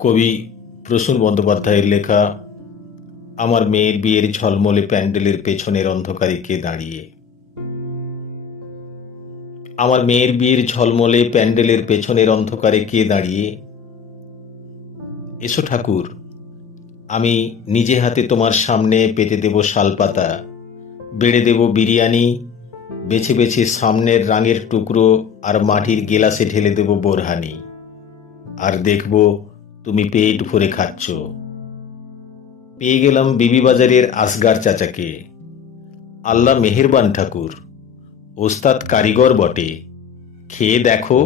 কবি প্রসূন বন্দ্যোপাধ্যায়ের লেখা আমার মেয়ের বিয়ের ঝলমলে প্যান্ডেলের পেছনের অন্ধকারে কে দাঁড়িয়ে। আমার মেয়ের বিয়ের ঝলমলে প্যান্ডেলের পেছনের অন্ধকারে কে দাঁড়িয়ে। এসো ঠাকুর, আমি নিজে হাতে তোমার সামনে পেতে দেব শালপাতা, বেড়ে দেব বিরিয়ানি, বেছে বেছে সামনের রাঙের টুকরো আর মাটির গেলাসে ঢেলে দেব বোরহানি, আর দেখব তুমি পেট ভরে খাচ্ছ। পেয়ে গেলাম বিবিবাজারের আসগার চাচাকে। আল্লাহ মেহেরবান ঠাকুর, ওস্তাদ কারিগর বটে। খেয়ে দেখো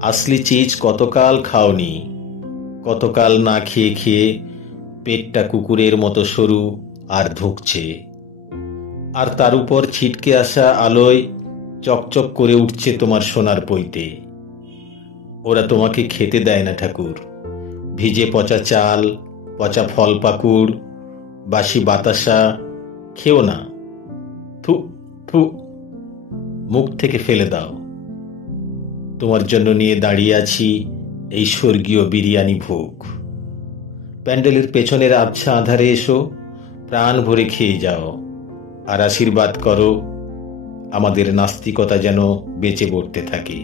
আসলি চিজ কতকাল খাওনি, কতকাল না খেয়ে খেয়ে পেটটা কুকুরের মতো সরু আর ধুঁকছে, আর তার উপর ছিটকে আসা আলোয় চকচক করে উঠছে তোমার সোনার পৈতে। ওরা তোমাকে খেতে দেয় না ঠাকুর, ভিজে পচা চাল, পচা ফল পাকুড়, বাসি বাতাসা খেও না। থু থু, মুখ থেকে ফেলে দাও। তোমার জন্য নিয়ে দাঁড়িয়ে আছি এই স্বর্গীয় বিরিয়ানি ভোগ। প্যান্ডেলের পেছনের আবছা আধারে এসো, প্রাণ ভরে খেয়ে যাও, আর আশীর্বাদ করো আমাদের নাস্তিকতা যেন বেঁচে বর্তে থাকে।